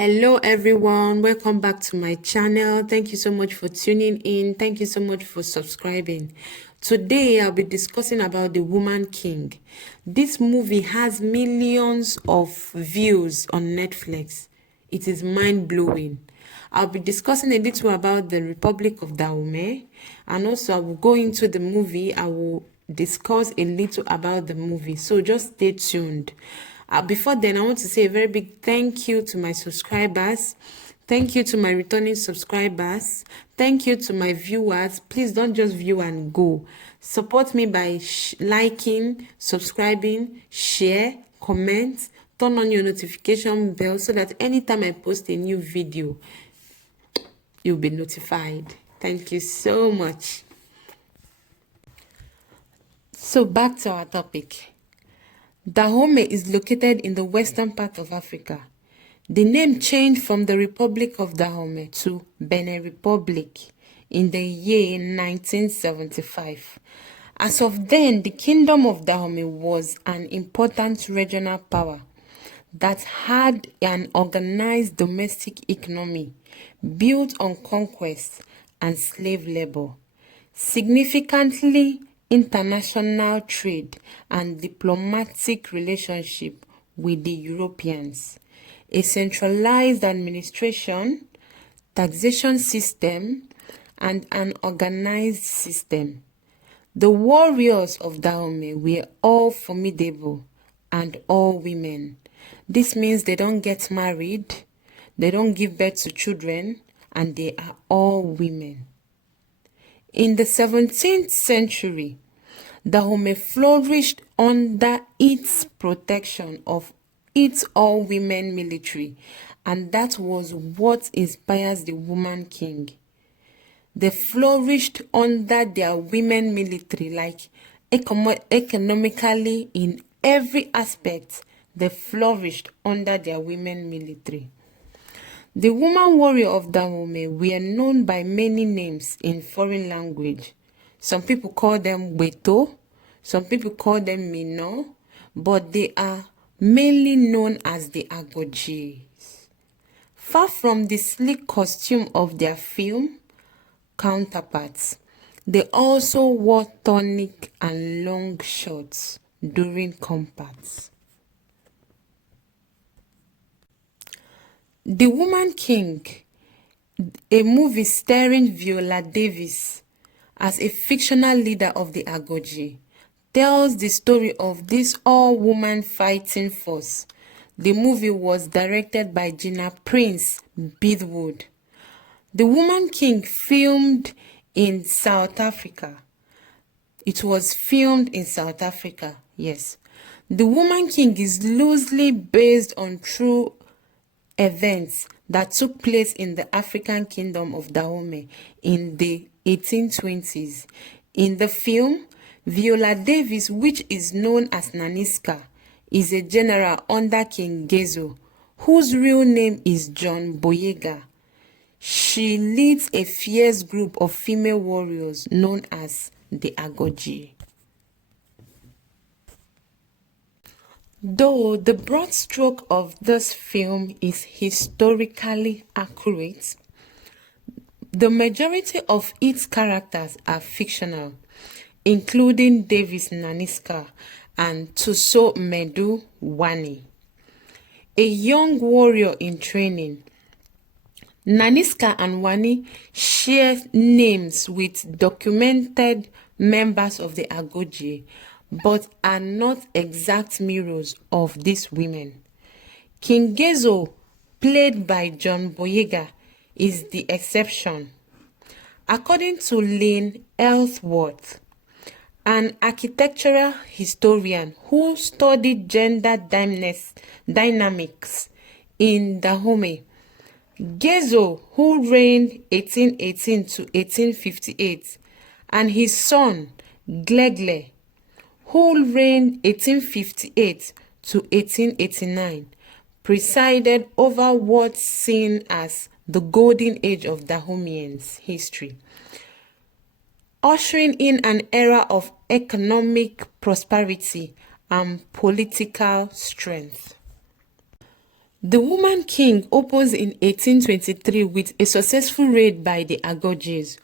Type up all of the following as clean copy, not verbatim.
Hello everyone, welcome back to my channel. Thank you so much for tuning in. Thank you so much for subscribing. Today I'll be discussing about The Woman King. This movie has millions of views on Netflix. It is mind-blowing. I'll be discussing a little about the Republic of Dahomey, and also I will go into the movie. I will discuss a little about the movie, so just stay tuned. Before then, I want to say a very big thank you to my subscribers. Thank you to my returning subscribers. Thank you to my viewers. Please don't just view and go. Support me by liking, subscribing, share, comment, turn on your notification bell so that anytime I post a new video, you'll be notified. Thank you so much. So back to our topic. Dahomey is located in the western part of Africa. The name changed from the Republic of Dahomey to Benin Republic in the year 1975. As of then, the Kingdom of Dahomey was an important regional power that had an organized domestic economy built on conquest and slave labor. Significantly, international trade and diplomatic relationship with the Europeans, a centralized administration, taxation system, and an organized system. The warriors of Dahomey were all formidable and all women. This means they don't get married, they don't give birth to children, and they are all women. In the 17th century, Dahomey flourished under its protection of its all-women military, and that was what inspires the Woman King. They flourished under their women military, like economically in every aspect, they flourished under their women military. The woman warrior of Dahomey were known by many names in foreign language. Some people call them Weto, some people call them Mino, but they are mainly known as the Agojis. Far from the sleek costume of their film counterparts, they also wore tunic and long shorts during combats. The Woman King, a movie starring Viola Davis as a fictional leader of the Agoji, tells the story of this all-woman fighting force. The movie was directed by Gina Prince Bidwood. The Woman King filmed in South Africa. It was filmed in South Africa, yes. The Woman King is loosely based on true events that took place in the African Kingdom of Dahomey in the 1820s. In the film, Viola Davis, which is known as Naniska, is a general under King Gezo, whose real name is John Boyega. She leads a fierce group of female warriors known as the Agoji. Though the broad stroke of this film is historically accurate, the majority of its characters are fictional, including Davis Naniska and Tuso Medu Wani, a young warrior in training. Naniska and Wani share names with documented members of the Agoji, but are not exact mirrors of these women. King Gezo, played by John Boyega, is the exception. According to Lynn Ellsworth, an architectural historian who studied gender dynamics in Dahomey, Gezo, who reigned 1818 to 1858, and his son, Glegle, who reigned 1858 to 1889, presided over what's seen as the golden age of Dahomeans history, ushering in an era of economic prosperity and political strength. The Woman King opens in 1823 with a successful raid by the Agoges,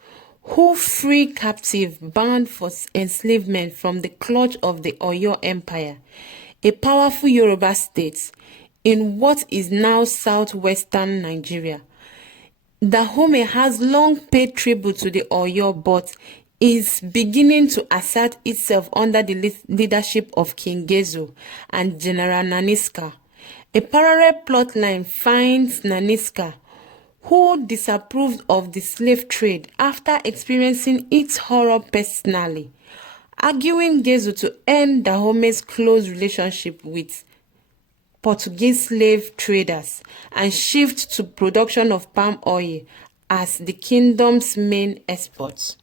who free captives bound for enslavement from the clutch of the Oyo Empire, a powerful Yoruba state in what is now southwestern Nigeria. Dahomey has long paid tribute to the Oyo but is beginning to assert itself under the leadership of King Gezo and General Naniska. A parallel plotline finds Naniska, who disapproved of the slave trade after experiencing its horror personally, arguing Gezo to end Dahomey's close relationship with Portuguese slave traders and shift to production of palm oil as the kingdom's main export.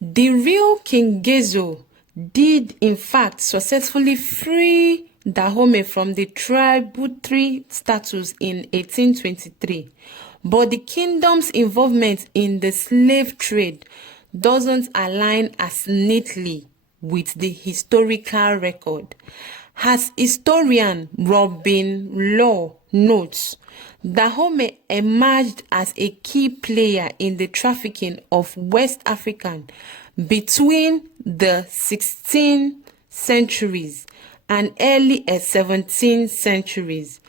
The real King Gezo did in fact successfully free Dahomey from the tributary status in 1823, but the kingdom's involvement in the slave trade doesn't align as neatly with the historical record. As historian Robin Law notes, Dahomey emerged as a key player in the trafficking of West African between the 16th centuries and early 17th centuries,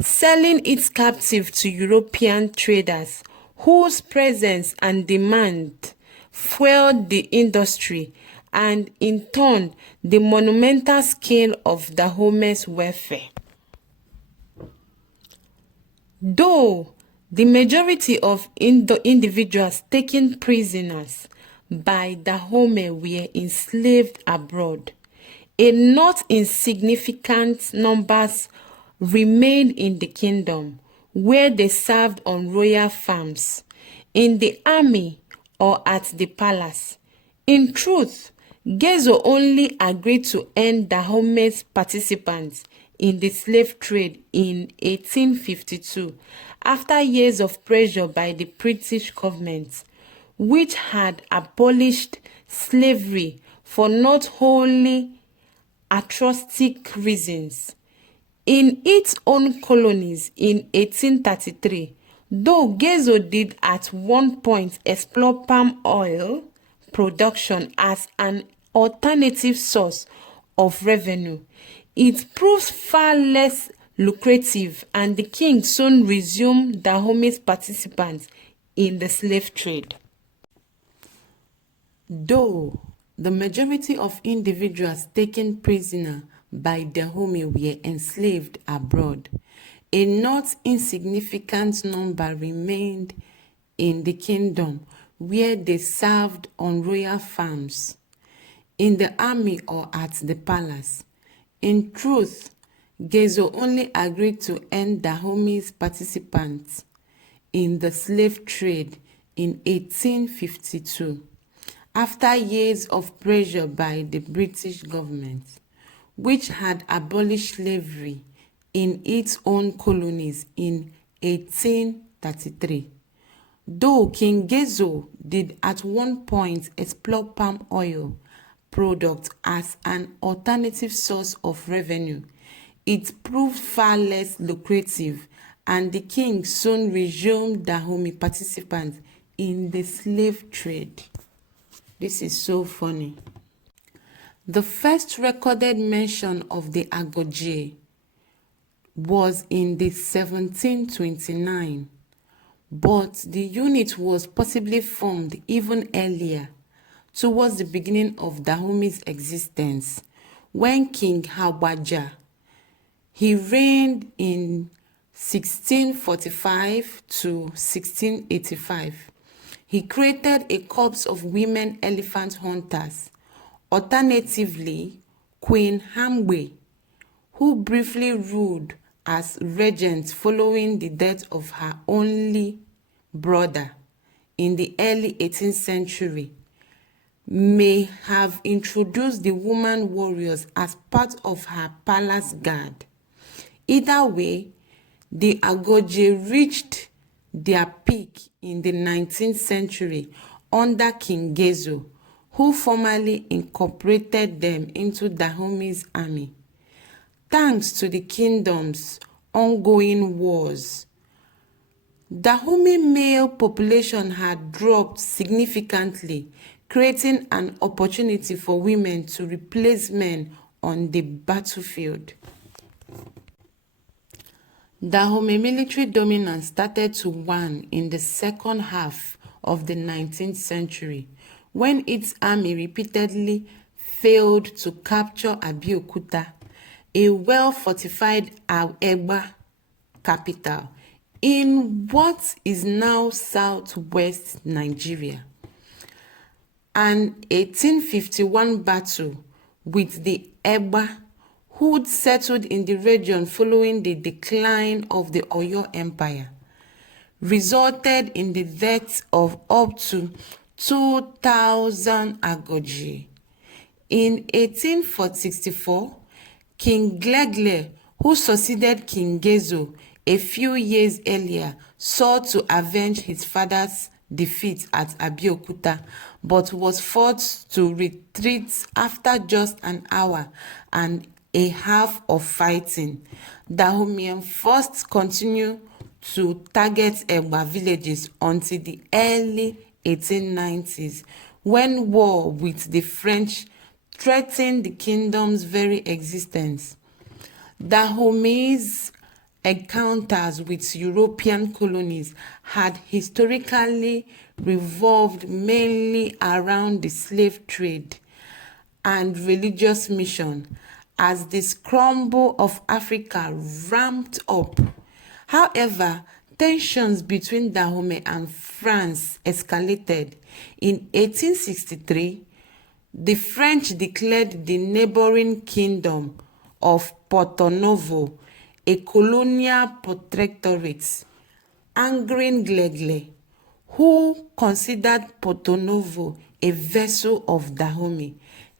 selling its captive to European traders whose presence and demand fueled the industry and, in turn, the monumental scale of Dahomey's welfare. Though the majority of individuals taken prisoners by Dahomey were enslaved abroad, a not insignificant numbers remained in the kingdom, where they served on royal farms, in the army, or at the palace. In truth, Gezo only agreed to end Dahomey's participants in the slave trade in 1852 after years of pressure by the British government, which had abolished slavery for not wholly altruistic reasons. In its own colonies in 1833, though Gezo did at one point explore palm oil production as an alternative source of revenue, it proves far less lucrative, and the king soon resumed Dahomey's participants in the slave trade. Though the majority of individuals taken prisoner by Dahomey were enslaved abroad, a not insignificant number remained in the kingdom, where they served on royal farms, in the army, or at the palace. In truth, Gezo only agreed to end Dahomey's participants in the slave trade in 1852, after years of pressure by the British government, which had abolished slavery in its own colonies in 1833. Though King Gezo did at one point explore palm oil product as an alternative source of revenue, it proved far less lucrative, and the king soon resumed Dahomey participants in the slave trade. This is so funny. The first recorded mention of the Agoje was in the 1729, but the unit was possibly formed even earlier, towards the beginning of Dahomey's existence, when King Hawaja, he reigned in 1645 to 1685. He created a corps of women elephant hunters, alternatively Queen Hamwe, who briefly ruled as regent following the death of her only brother in the early 18th century, may have introduced the woman warriors as part of her palace guard. Either way, the Agoje reached their peak in the 19th century under King Gezo, who formally incorporated them into Dahomey's army. Thanks to the kingdom's ongoing wars. Dahomey male population had dropped significantly, creating an opportunity for women to replace men on the battlefield. Dahomey military dominance started to wane in the second half of the 19th century, when its army repeatedly failed to capture Abeokuta, a well-fortified Egba capital in what is now southwest Nigeria. An 1851 battle with the Egba, who'd settled in the region following the decline of the Oyo Empire, resulted in the deaths of up to 2,000 Agoji. In 1864, King Glegle, who succeeded King Gezo a few years earlier, sought to avenge his father's defeat at Abeokuta, but was forced to retreat after just an hour and a half of fighting. Dahomean forces continued to target Egba villages until the early 1890s, when war with the French threatened the kingdom's very existence. Dahomey's encounters with European colonies had historically revolved mainly around the slave trade and religious mission, as the scramble of Africa ramped up. However, tensions between Dahomey and France escalated. In 1863, the French declared the neighboring kingdom of Porto Novo a colonial protectorate, angering Glegle, who considered Porto Novo a vessel of Dahomey.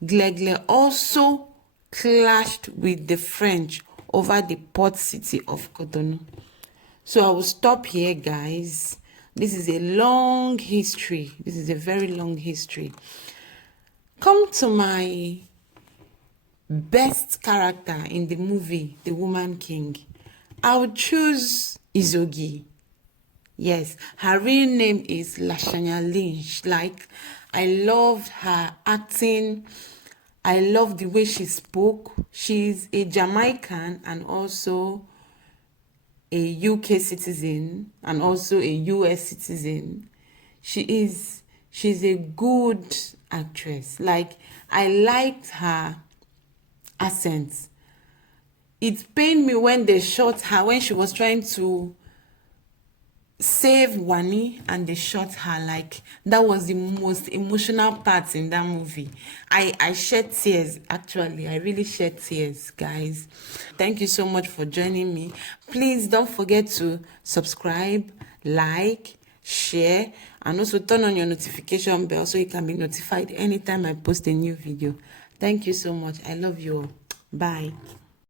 Glegle also clashed with the French over the port city of Cotonou. So I will stop here, guys. This is a long history. This is a very long history. Come to my best character in the movie, The Woman King. I would choose Izogi. Yes, her real name is Lashanya Lynch. Like, I loved her acting. I love the way she spoke. She's a Jamaican and also a UK citizen and also a US citizen. She's a good actress. Like, I liked her accent. It pained me when they shot her when she was trying to save Wani and they shot her. Like, that was the most emotional part in that movie. I shed tears. Actually, I really shed tears, guys. Thank you so much for joining me. Please don't forget to subscribe, like, share, and also turn on your notification bell so you can be notified anytime I post a new video. Thank you so much. I love you all. Bye.